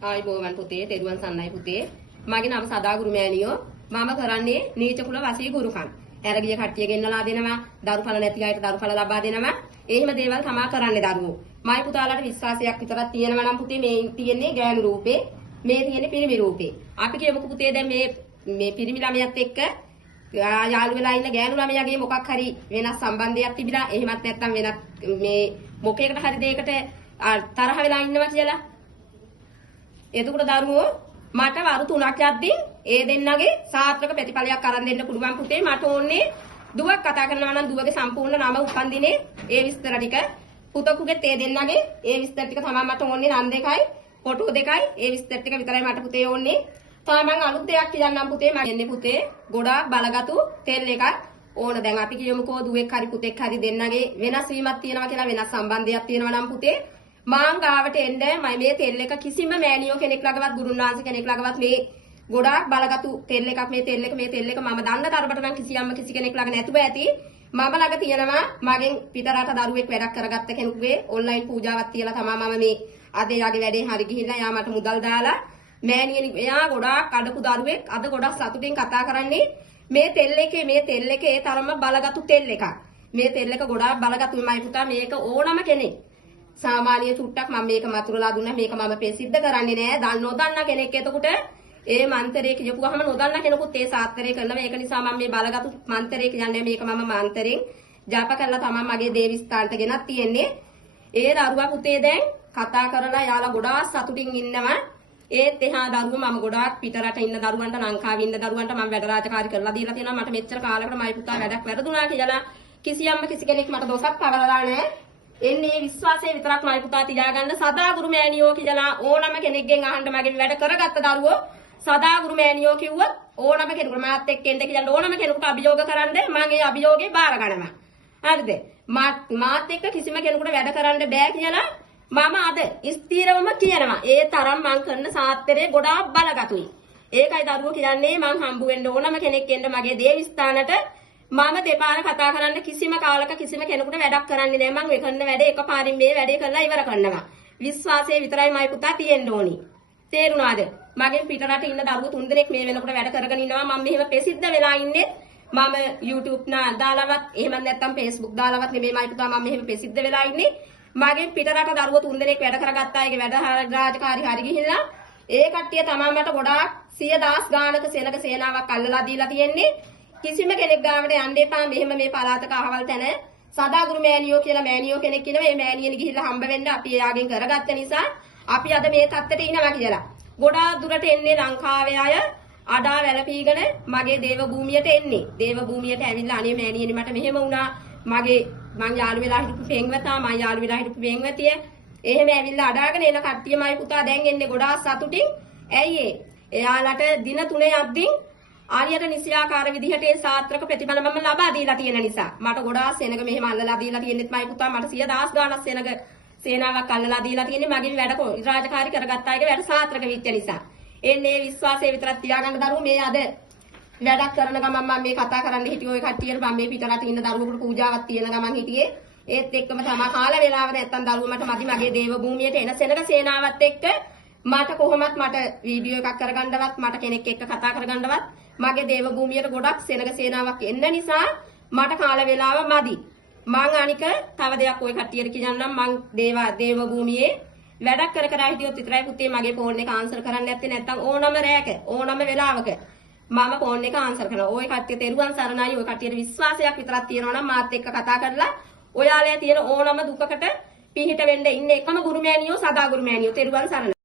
ආයිබෝවන් පුතේ, තෙරුවන් සන්නයි පුතේ. මගේ නම සදාගුරු මෑණියෝ. මම කරන්නේ නීච කුල වශී ගුරුකම්. ඇරගිය කට්ටිය ගෙන්නලා දෙනවා, දරුඵල නැති අයට දරුඵල ලබා දෙනවා. එහෙම දේවල් තමා කරන්නේ දරුවෝ. මයි පුතාලාට විශ්වාසයක් විතරක් තියෙනවා නම් පුතේ මේ තියෙන්නේ ගෑනු රූපේ, මේ තියෙන්නේ පිරිමි රූපේ. අපි කියමුකෝ පුතේ දැන් මේ පිරිමි ළමයාත් එක්ක යාළු වෙලා ඉන්න ගෑනු ළමයාගේ මොකක් හරි වෙනස් සම්බන්ධයක් තිබිලා එහෙමත් නැත්නම් වෙනත් මේ මොකේකට හරි දෙයකට තරහ වෙලා ඉන්නවා කියලා. එතකොට දරුවෝ මට වරු 3ක් යද්දී ඒ දෙන්නගේ සාර්ථක ප්‍රතිඵලයක් අරන් දෙන්න පුළුවන් පුතේ. මට ඕනේ දුවක් කතා කරනවා නම් දුවගේ සම්පූර්ණ නම උපන්දිනේ ඒ විස්තර ටික පුතකුගේ තේ දෙන්නගේ ඒ විස්තර ටික තමයි මට ඕනේ. නම් දෙකයි ෆොටෝ දෙකයි ඒ විස්තර ටික විතරයි මට පුතේ ඕනේ. මම අලුත් දෙයක් කියන්නම් පුතේ. මම එන්නේ පුතේ ගොඩාක් බලගතු තෙල් එකක් ඕන. දැන් අපි කියමුකෝ දුවෙක් හරි පුතෙක් හරි දෙන්නගේ වෙනස් වීමක් තියෙනවා කියලා, වෙනස් සම්බන්ධයක් තියෙනවා නම් පුතේ මාං ගාවට එන්න මේ තෙල් එක කිසිම මෑනියෝ කෙනෙක් ළඟවත් ගුරුනාංශ කෙනෙක් ළඟවත් මේ ගොඩාක් බලගතු තෙල් එකක්. මේ තෙල් එක මම දන්න තරමට නම් කිසි කෙනෙක් ළඟ නැතුව ඇති. මම ළඟ තියෙනවා මගෙන් පිටරට දරුවෙක් වැඩක් කරගත්ත කෙනෙකුගේ ඔන්ලයින් පූජාවක් තියලා තමයි මම මේ අද යාගේ වැඩේ හරි ගිහිල්ලා යා මට මුදල් දාලා මෑණියනි එයා ගොඩාක් අඩපු දරුවෙක්. අද ගොඩක් සතුටින් කතා කරන්නේ මේ තෙල් එකේ ඒ තරම්ම බලගතු තෙල් එකක්. මේ තෙල් එක ගොඩාක් බලගතුයි මයි පුතා. මේක ඕනම කෙනෙක් සාමාන්‍ය චුට්ටක් මම මේක මතුරලා දුන්නා. මේක මම ප්‍රසිද්ධ කරන්නේ නෑ. නොදන්න කෙනෙක් එතකොට ඒ මන්තරේ කියපු ගමන් නොදන්න කෙනෙකුත් ඒ සාත්තරේ කරනවා. ඒක නිසා මම මේ බලගතු මන්තරේ කියන්නේ මේක මම මන්තරෙන් ජප කරලා තමයි මගේ දේවිස්ථානට ගෙනත් තියෙන්නේ. ඒ දරුවා පුතේ දැන් කතා කරලා යාලා ගොඩාක් සතුටින් ඉන්නවා. ඒත් එහා දරුවෝ මම ගොඩාක් පිටරට ඉන්න දරුවන්ට, ලංකාවේ ඉන්න දරුවන්ට මම වැඩ රාජකාරී කරලා දීලා තියෙනවා. මට මෙච්චර කාලයකට මයි පුතා වැඩක් වැරදුනා කියලා කිසි කෙනෙක් මට දොසක් පවරලා නෑ. එන්නේ විශ්වාසය විතරක් මයි පුතා තියාගන්න. සදාගුරු මෑණියෝ කියලා ඕනම කෙනෙක්ගෙන් අහන්න මගෙන් වැඩ කරගත්ත දරුවෝ සදාගුරු මෑණියෝ කිව්වොත් ඕනම කෙනෙකුට මාත් එක්ක එන්න කියලා ඕනම කෙනෙකුට අභියෝග කරන්න මම ඒ අභියෝගේ බාර ගන්නවා. හරිද? මාත් එක්ක කිසිම කෙනෙකුට වැඩ කරන්න බෑ කියලා මම අද ස්ථිරවම කියනවා. ඒ තරම් මං කරන සාත්තරේ ගොඩාක් බලගතුයි. ඒකයි දරුවෝ කියන්නේ මං හම්බ වෙන්න ඕනම කෙනෙක් එන්න මගේ දේවිස්ථානට මම දෙපාර කතා කරන්න කිසිම කාලක කිසිම කෙනෙකුට වැඩක් කරන්නේ නෑ. මං ඒ කරන වැඩේ එකපාරින් මේ වැඩේ කරලා ඉවර කරනවා. විශ්වාසය විතරයි මයි පුතා තියෙන්න ඕනි. තේරුණාද? මගෙන් පිටරට ඉන්න දරුවෝ 3 දෙනෙක් මේ වෙනකොට වැඩ කරගෙන ඉන්නවා. මම මෙහෙම ප්‍රසිද්ධ වෙලා ඉන්නේ මම YouTube දාලාවත් එහෙම නැත්නම් Facebook දාලාවත් නෙමෙයි මයි පුතා. මම මෙහෙම ප්‍රසිද්ධ වෙලා ඉන්නේ මගෙන් පිටරට දරුවෝ 3 දෙනෙක් වැඩ කරගත්තා. ඒකේ වැඩ රාජකාරී හරි ගිහිල්ලා ඒ කට්ටිය තමයි මට ගොඩාක් 100,000 ගානක සෙනග සේනාවක් අල්ලලා දීලා තියෙන්නේ. කිසිම කෙනෙක් ගාවට යන්න එපා. මෙහෙම මේ පළාතක අහවල් තැන සදාගුරු මෑණියෝ කියලා මෑණියෝ කෙනෙක් ඉන්නවා. මේ මෑණියනි ගිහිල්ලා හම්බ වෙන්න අපි එයාගෙන් කරගත්ත නිසා අපි අද මේ තත්ත්වයට ඉනවා කියලා. ගොඩාක් දුරට එන්නේ ලංකාවේ අය අඩා වැළපීගෙන මගේ දේව භූමියට එන්නේ. දේව භූමියට ඇවිල්ලා අනේ මෑණියනි මට මෙහෙම වුණා. මං යාළු වෙලා හිටපු පෙන්වතා, මං යාළු වෙලා හිටපු පෙන්වතිය. එහෙම ඇවිල්ලා අඩාගෙන එන කට්ටියමයි පුතා දැන් එන්නේ ගොඩාක් සතුටින්. ඇයි එයාලට දින 3 යද්දී ආලියට නිසියාකාර විදිහට ඒ සාත්‍රක ප්‍රතිඵල මම ලබා දීලා තියෙන නිසා මට ගොඩාක් සෙනග මෙහෙම අල්ලලා දීලා තියෙනෙත් මයි පුතා. මට 100,000 ගාණක් සෙනග සේනාවක් අල්ලලා දීලා තියෙන්නේ මගේ වැඩ රාජකාරී කරගත්ත අයගේ වැඩ සාත්‍රක වෙච්ච නිසා. එන්නේ විශ්වාසය විතරක් තියාගන්න දරුවෝ. මේ අද වැඩක් කරන ගමන් මම මේ කතා කරන්න හිටියේ ඔය කට්ටියට. මම මේ පිටරට ඉන්න දරුවෙකුට පූජාවක් තියෙන ගමන් හිටියේ. ඒත් එක්කම තමයි කාල වේලාව නැත්තම් දරුවෝ මට මදි මගේ දේව භූමියට එන සෙනග සේනාවත් එක්ක මට කොහොමත් මට වීඩියෝ එකක් කරගන්නවත් මට කෙනෙක් එක්ක කතා කරගන්නවත් මගේ දේව භූමියට ගොඩක් සෙනග සේනාවක් එන්න නිසා මට කාල වේලාව මදි. මං අනික තව දෙයක් ඔය කට්ටියට කියන්නම්. මං දේව භූමියේ වැඩක් කර හිටියොත් විතරයි පුතේ මගේ ෆෝන් එක ආන්සර් කරන්න නැත්තේ. නැත්තම් ඕනම රැයක ඕනම වෙලාවක මම ෆෝන් එක ආන්සර් කරනවා. ඔය කට්ටිය තෙරුවන් සරණයි. ඔය කට්ටියට විශ්වාසයක් විතරක් තියෙනවා නම් මාත් එක්ක කතා කරලා ඔයාලේ තියෙන ඕනම දුකකට පිහිට වෙන්න ඉන්න එකම ගුරු මෑණියෝ සදා ගුරු මෑණියෝ තෙරුවන් සරණයි.